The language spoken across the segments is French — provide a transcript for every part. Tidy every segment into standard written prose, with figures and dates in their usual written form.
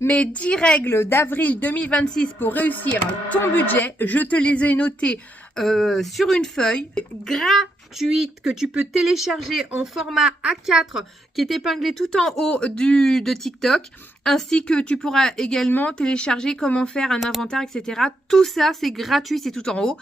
Mes 10 règles d'avril 2026 pour réussir ton budget, je te les ai notées sur une feuille gratuite que tu peux télécharger en format A4 qui est épinglé tout en haut de TikTok, ainsi que tu pourras également télécharger comment faire un inventaire, etc. Tout ça, c'est gratuit, c'est tout en haut.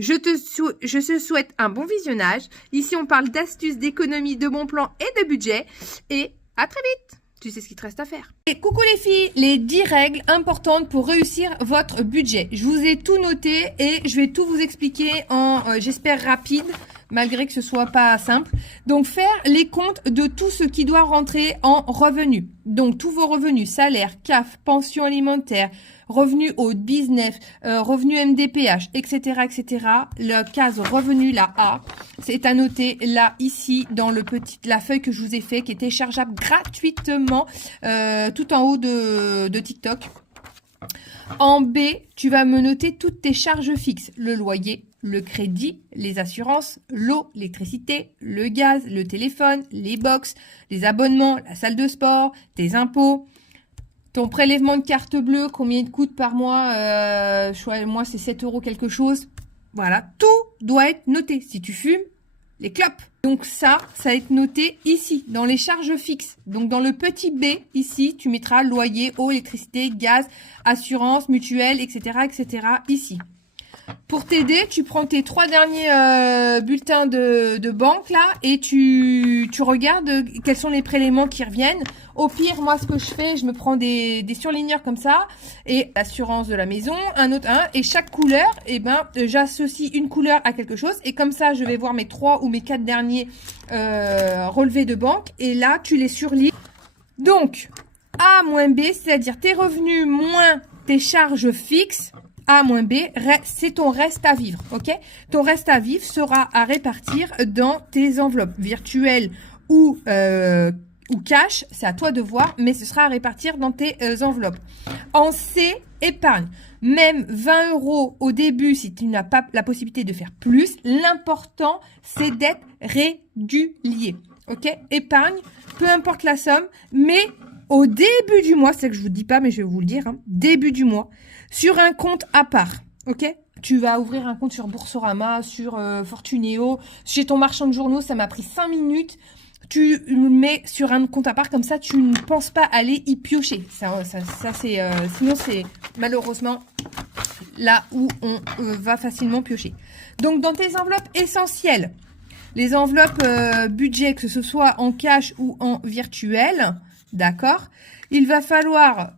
Je te souhaite un bon visionnage. Ici, on parle d'astuces, d'économie, de bons plans et de budget. Et à très vite. Tu sais ce qu'il te reste à faire. Et coucou les filles, les 10 règles importantes pour réussir votre budget. Je vous ai tout noté et je vais tout vous expliquer en, j'espère, rapide, malgré que ce soit pas simple. Donc, faire les comptes de tout ce qui doit rentrer en revenus. Donc, tous vos revenus, salaire, CAF, pension alimentaire, revenus au business, revenus MDPH, etc., etc. La case revenus, la A, c'est à noter là, ici, dans la feuille que je vous ai fait, qui est téléchargeable gratuitement, tout en haut de TikTok. En B, tu vas me noter toutes tes charges fixes, le loyer, le crédit, les assurances, l'eau, l'électricité, le gaz, le téléphone, les box, les abonnements, la salle de sport, tes impôts, ton prélèvement de carte bleue, combien il te coûte par mois, moi c'est 7 € quelque chose. Voilà, tout doit être noté. Si tu fumes, les clopes. Donc ça va être noté ici, dans les charges fixes. Donc dans le petit B, ici, tu mettras loyer, eau, électricité, gaz, assurance, mutuelle, etc., etc., ici. Pour t'aider, tu prends tes 3 derniers bulletins de banque là et tu regardes quels sont les prélèvements qui reviennent. Au pire, moi ce que je fais, je me prends des surligneurs comme ça et l'assurance de la maison, un autre, et chaque couleur, j'associe une couleur à quelque chose et comme ça, je vais voir mes 3 ou mes 4 derniers relevés de banque et là, tu les surlignes. Donc, A moins B, c'est-à-dire tes revenus moins tes charges fixes. A moins B, c'est ton reste à vivre, ok? Ton reste à vivre sera à répartir dans tes enveloppes virtuelles ou cash, c'est à toi de voir, mais ce sera à répartir dans tes enveloppes. En C, épargne. Même 20 € au début, si tu n'as pas la possibilité de faire plus, l'important, c'est d'être régulier, ok? Épargne, peu importe la somme, mais au début du mois, c'est ça que je vous dis pas, mais je vais vous le dire, hein, début du mois, sur un compte à part, ok? Tu vas ouvrir un compte sur Boursorama, sur Fortunéo, chez ton marchand de journaux, ça m'a pris 5 minutes. Tu le mets sur un compte à part, comme ça, tu ne penses pas aller y piocher. Ça c'est, sinon, c'est malheureusement là où on va facilement piocher. Donc, dans tes enveloppes essentielles, les enveloppes budget, que ce soit en cash ou en virtuel, d'accord? Il va falloir